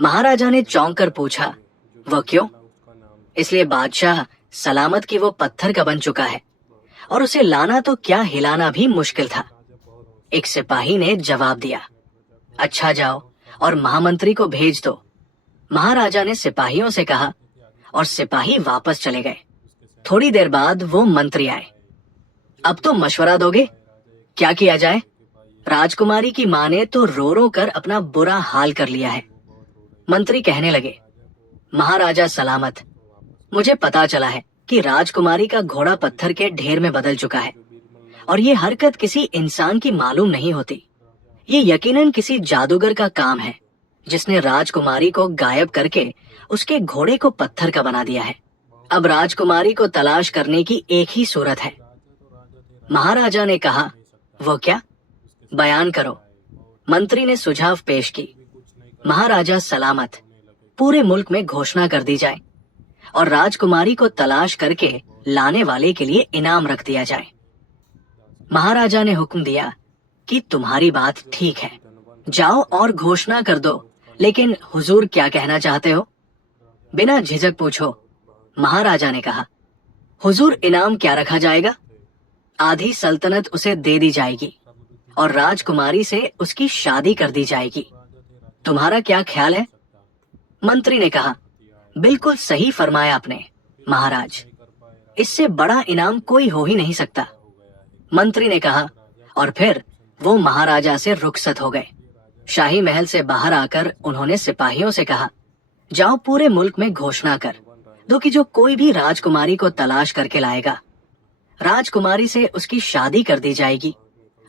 महाराजा ने चौंक कर पूछा, वह क्यों? इसलिए बादशाह, सलामत कि वो पत्थर का बन चुका है और उसे लाना तो क्या हिलाना भी मुश्किल था। एक सिपाही ने जवाब दिया, अच्छा जाओ और महामंत्री को भेज दो। महाराजा ने सिपाहियों से कहा और सिपाही वापस चले गए। थोड़ी देर बाद वो मंत्री आए। अब तो मशवरा दोगे, क्या किया जाए? राजकुमारी की मां ने तो रो रो कर अपना बुरा हाल कर लिया है। मंत्री कहने लगे, महाराजा सलामत, मुझे पता चला है कि राजकुमारी का घोड़ा पत्थर के ढेर में बदल चुका है और ये हरकत किसी इंसान की मालूम नहीं होती। ये यकीनन किसी जादूगर का काम है जिसने राजकुमारी को गायब करके उसके घोड़े को पत्थर का बना दिया है। अब राजकुमारी को तलाश करने की एक ही सूरत है। महाराजा ने कहा, वो क्या? बयान करो। मंत्री ने सुझाव पेश की। महाराजा सलामत, पूरे मुल्क में घोषणा कर दी जाए और राजकुमारी को तलाश करके लाने वाले के लिए इनाम रख दिया जाए। महाराजा ने हुक्म दिया कि तुम्हारी बात ठीक है, जाओ और घोषणा कर दो, लेकिन हुजूर क्या कहना चाहते हो? बिना झिझक पूछो, महाराजा ने कहा। हुजूर, इनाम क्या रखा जाएगा? आधी सल्तनत उसे दे दी जाएगी और राजकुमारी से उसकी शादी कर दी जाएगी। तुम्हारा क्या ख्याल है? मंत्री ने कहा, बिल्कुल सही फरमाया आपने महाराज, इससे बड़ा इनाम कोई हो ही नहीं सकता। मंत्री ने कहा और फिर वो महाराजा से रुखसत हो गए। शाही महल से बाहर आकर उन्होंने सिपाहियों से कहा, जाओ पूरे मुल्क में घोषणा कर दो कि जो कोई भी राजकुमारी को तलाश करके लाएगा, राजकुमारी से उसकी शादी कर दी जाएगी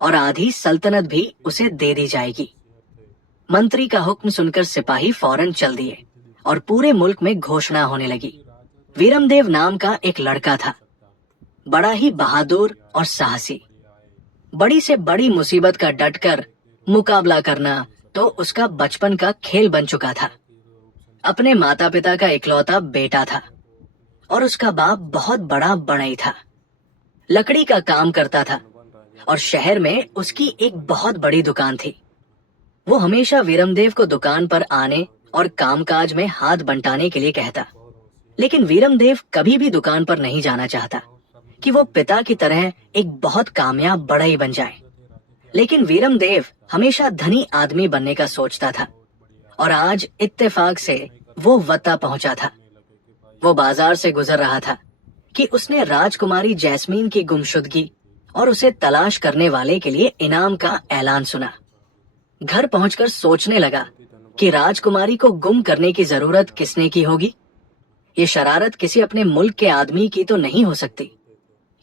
और आधी सल्तनत भी उसे दे दी जाएगी। मंत्री का हुक्म सुनकर सिपाही फौरन चल दिए और पूरे मुल्क में घोषणा होने लगी। वीरमदेव नाम का एक लड़का था, बड़ा ही बहादुर और साहसी। बड़ी से बड़ी मुसीबत का डटकर मुकाबला करना तो उसका बचपन का खेल बन चुका था। अपने माता पिता का इकलौता बेटा था और उसका बाप बहुत बड़ा बड़ई था। लकड़ी का काम करता था और शहर में उसकी एक बहुत बड़ी दुकान थी। वो हमेशा वीरमदेव को दुकान पर आने और कामकाज में हाथ बंटाने के लिए कहता, लेकिन वीरमदेव कभी भी दुकान पर नहीं जाना चाहता कि वो पिता की तरह एक बहुत कामयाब बड़ई बन जाए। लेकिन वीरमदेव हमेशा धनी आदमी बनने का सोचता था और आज इत्तेफाक से वो वत्ता पहुंचा था। वो बाजार से गुजर रहा था कि उसने राजकुमारी जैस्मीन की गुमशुदगी और उसे तलाश करने वाले के लिए इनाम का ऐलान सुना। घर पहुंचकर सोचने लगा कि राजकुमारी को गुम करने की जरूरत किसने की होगी। ये शरारत किसी अपने मुल्क के आदमी की तो नहीं हो सकती,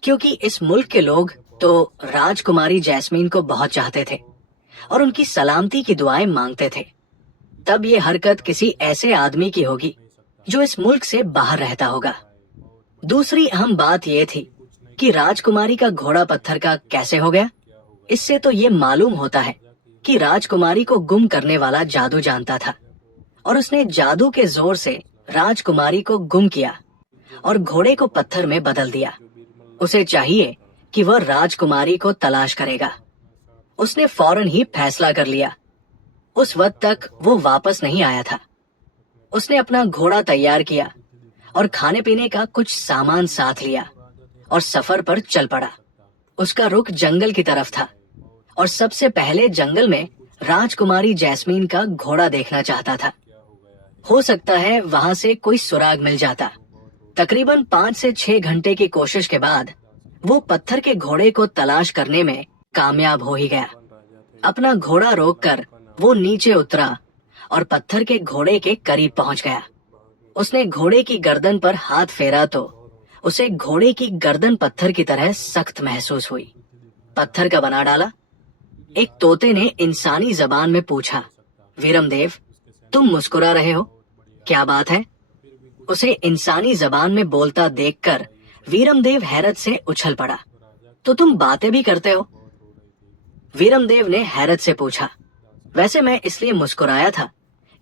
क्योंकि इस मुल्क के लोग तो राजकुमारी जैस्मीन को बहुत चाहते थे और उनकी सलामती की दुआएं मांगते थे। तब ये हरकत किसी ऐसे आदमी की होगी जो इस मुल्क से बाहर रहता होगा। दूसरी अहम बात यह थी कि राजकुमारी का घोड़ा पत्थर का कैसे हो गया। इससे तो ये मालूम होता है कि राजकुमारी को गुम करने वाला जादू जानता था और उसने जादू के जोर से राजकुमारी को गुम किया और घोड़े को पत्थर में बदल दिया। उसे चाहिए कि वह राजकुमारी को तलाश करेगा। उसने फौरन ही फैसला कर लिया। उस वक्त तक वो वापस नहीं आया था। उसने अपना घोड़ा तैयार किया और खाने पीने का कुछ सामान साथ लिया और सफर पर चल पड़ा। उसका रुख जंगल की तरफ था और सबसे पहले जंगल में राजकुमारी जैस्मीन का घोड़ा देखना चाहता था। हो सकता है वहां से कोई सुराग मिल जाता। तकरीबन 5 से 6 घंटे की कोशिश के बाद वो पत्थर के घोड़े को तलाश करने में कामयाब हो ही गया। अपना घोड़ा रोककर वो नीचे उतरा और पत्थर के घोड़े के करीब पहुंच गया। उसने घोड़े की गर्दन पर हाथ फेरा तो उसे घोड़े की गर्दन पत्थर की तरह सख्त महसूस हुई। पत्थर का बना डाला। एक तोते ने इंसानी जबान में पूछा, वीरमदेव, तुम मुस्कुरा रहे हो, क्या बात है? उसे इंसानी जबान में बोलता देखकर वीरमदेव हैरत से उछल पड़ा। तो तुम बातें भी करते हो? वीरमदेव ने हैरत से पूछा। वैसे मैं इसलिए मुस्कुराया था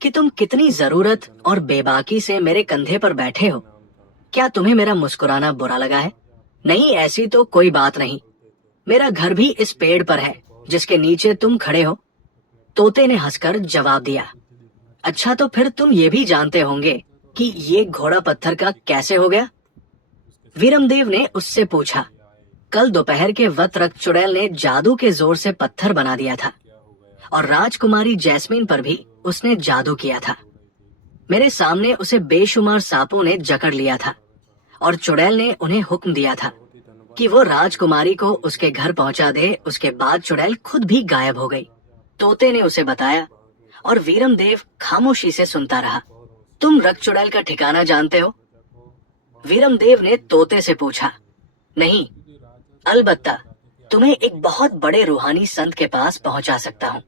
कि तुम कितनी जरूरत और बेबाकी से मेरे कंधे पर बैठे हो। क्या तुम्हें मेरा मुस्कुराना बुरा लगा है? नहीं, ऐसी तो कोई बात नहीं। मेरा घर भी इस पेड़ पर है जिसके नीचे तुम खड़े हो। तोते ने हंसकर जवाब दिया। अच्छा, तो फिर तुम ये भी जानते होंगे कि ये घोड़ा पत्थर का कैसे हो गया? वीरमदेव ने उससे पूछा। कल दोपहर के वक्त रक्त चुड़ैल ने जादू के जोर से पत्थर बना दिया था और राजकुमारी जैस्मीन पर भी उसने जादू किया था। मेरे सामने उसे बेशुमार सांपों ने जकड़ लिया था और चुड़ैल ने उन्हें हुक्म दिया था कि वो राजकुमारी को उसके घर पहुंचा दे। उसके बाद चुड़ैल खुद भी गायब हो गई। तोते ने उसे बताया और वीरमदेव खामोशी से सुनता रहा। तुम रक्त चुड़ैल का ठिकाना जानते हो? वीरमदेव ने तोते से पूछा। नहीं, अलबत्ता तुम्हें एक बहुत बड़े रूहानी संत के पास पहुंचा सकता हूँ।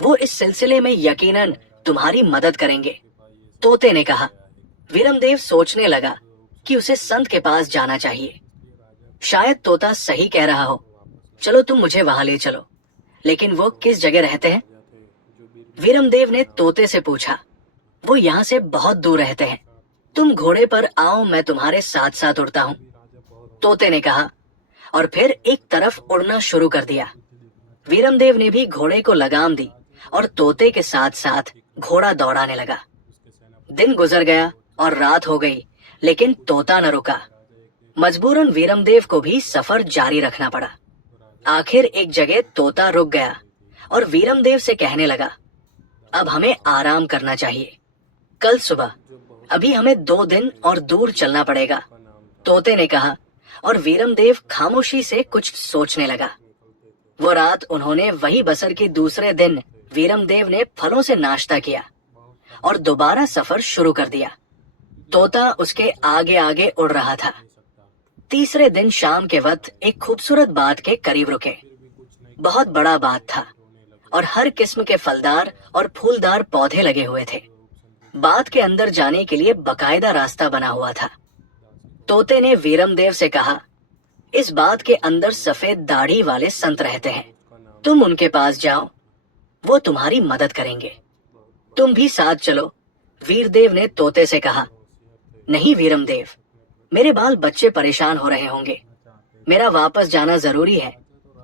वो इस सिलसिले में यकीनन तुम्हारी मदद करेंगे, तोते ने कहा। वीरमदेव सोचने लगा कि उसे संत के पास जाना चाहिए। शायद तोता सही कह रहा हो। चलो तुम मुझे वहां ले चलो। लेकिन वो किस जगह रहते हैं? वीरमदेव ने तोते से पूछा। वो यहाँ से बहुत दूर रहते हैं। तुम घोड़े पर आओ, मैं तुम्हारे साथ साथ उड़ता हूँ, तोते ने कहा और फिर एक तरफ उड़ना शुरू कर दिया। वीरमदेव ने भी घोड़े को लगाम दी और तोते के साथ साथ घोड़ा दौड़ाने लगा। दिन गुजर गया और रात हो गई, लेकिन तोता न रुका। मजबूरन वीरमदेव को भी सफर जारी रखना पड़ा। आखिर एक जगह तोता रुक गया और वीरमदेव से कहने लगा, अब हमें आराम करना चाहिए। कल सुबह अभी हमें 2 दिन और दूर चलना पड़ेगा, तोते ने कहा और वीरमदेव खामोशी से कुछ सोचने लगा। वो रात उन्होंने वही बसर की दूसरे दिन वीरमदेव ने फलों से नाश्ता किया और दोबारा सफर शुरू कर दिया। तोता उसके आगे आगे उड़ रहा था। तीसरे दिन शाम के वक्त एक खूबसूरत बाग के करीब रुके। बहुत बड़ा बाग था और हर किस्म के फलदार और फूलदार पौधे लगे हुए थे। बाग के अंदर जाने के लिए बकायदा रास्ता बना हुआ था। तोते ने वीरमदेव से कहा, इस बाग के अंदर सफेद दाढ़ी वाले संत रहते हैं, तुम उनके पास जाओ, वो तुम्हारी मदद करेंगे। तुम भी साथ चलो, वीरदेव ने तोते से कहा। नहीं वीरमदेव, मेरे बाल बच्चे परेशान हो रहे होंगे, मेरा वापस जाना जरूरी है,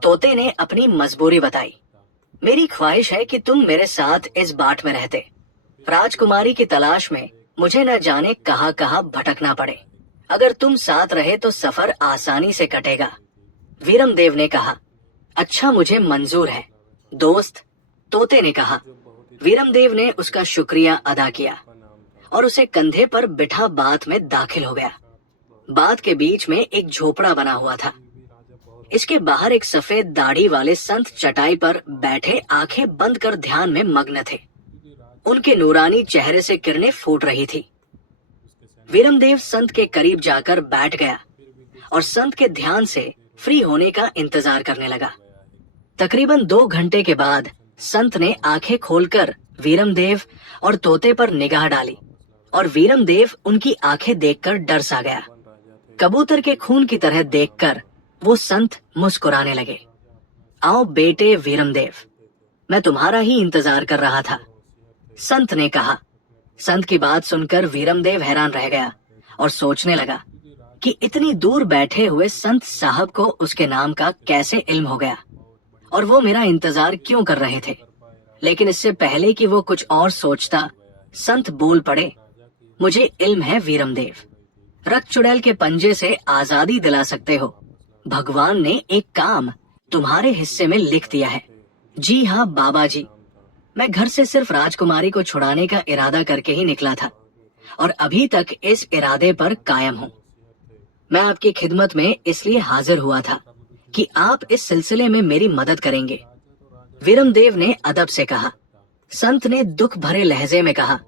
तोते ने अपनी मजबूरी बताई। मेरी ख्वाहिश है कि तुम मेरे साथ इस बाट में रहते। राजकुमारी की तलाश में मुझे न जाने कहाँ कहाँ भटकना पड़े। अगर तुम साथ रहे तो सफर आसानी से कटेगा, वीरमदेव ने कहा। अच्छा, मुझे मंजूर है दोस्त, तोते ने कहा। वीरमदेव ने उसका शुक्रिया अदा किया और उसे कंधे पर बिठा बाग में दाखिल हो गया। बाग के बीच में एक झोपड़ा बना हुआ था। इसके बाहर एक सफेद दाढ़ी वाले संत चटाई पर बैठे आंखें बंद कर ध्यान में मग्न थे। उनके नूरानी चेहरे से किरणें फूट रही थी। वीरमदेव संत के करीब जाकर बैठ गया और संत के ध्यान से फ्री होने का इंतजार करने लगा। तकरीबन 2 घंटे के बाद संत ने आंखें खोलकर वीरमदेव और तोते पर निगाह डाली और वीरमदेव उनकी आंखें देखकर डर सा गया। कबूतर के खून की तरह देखकर वो संत मुस्कुराने लगे। आओ बेटे वीरमदेव, मैं तुम्हारा ही इंतजार कर रहा था, संत ने कहा। संत की बात सुनकर वीरमदेव हैरान रह गया और सोचने लगा कि इतनी दूर बैठे हुए संत साहब को उसके नाम का कैसे इल्म हो गया और वो मेरा इंतजार क्यों कर रहे थे। लेकिन इससे पहले कि वो कुछ और सोचता, संत बोल पड़े, मुझे इल्म है वीरमदेव, रक्त चुड़ैल के पंजे से आजादी दिला सकते हो। भगवान ने एक काम तुम्हारे हिस्से में लिख दिया है। जी हाँ बाबा जी, मैं घर से सिर्फ राजकुमारी को छुड़ाने का इरादा करके ही निकला था और अभी तक इस इरादे पर कायम हूँ। मैं आपकी खिदमत में इसलिए हाजिर हुआ था कि आप इस सिलसिले में मेरी मदद करेंगे, वीरमदेव ने अदब से कहा। संत ने दुख भरे लहजे में कहा,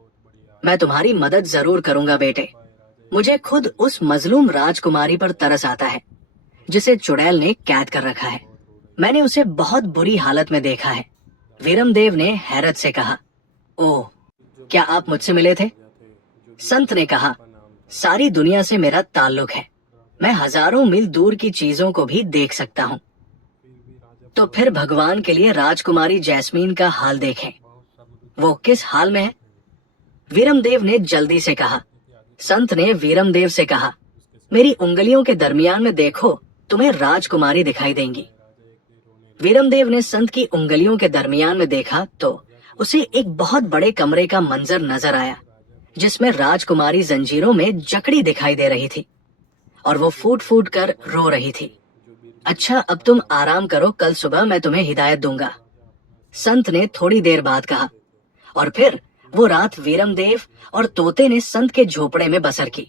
मैं तुम्हारी मदद जरूर करूंगा बेटे। मुझे खुद उस मजलूम राजकुमारी पर तरस आता है जिसे चुड़ैल ने कैद कर रखा है। मैंने उसे बहुत बुरी हालत में देखा है, वीरमदेव ने हैरत से कहा। ओह, क्या आप मुझसे मिले थे? संत ने कहा, सारी दुनिया से मेरा ताल्लुक है, मैं हजारों मील दूर की चीजों को भी देख सकता हूँ। तो फिर भगवान के लिए राजकुमारी जैस्मीन का हाल देखें, वो किस हाल में है? वीरमदेव ने जल्दी से कहा। संत ने वीरमदेव से कहा, मेरी उंगलियों के दरमियान में देखो, तुम्हें राजकुमारी दिखाई देंगी। वीरमदेव ने संत की उंगलियों के दरमियान में देखा तो उसे एक बहुत बड़े कमरे का मंजर नजर आया जिसमें राजकुमारी जंजीरों में जकड़ी दिखाई दे रही थी और वो फूट फूट कर रो रही थी। अच्छा, अब तुम आराम करो, कल सुबह मैं तुम्हें हिदायत दूंगा, संत ने थोड़ी देर बाद कहा। और फिर वो रात वीरमदेव और तोते ने संत के झोपड़े में बसर की।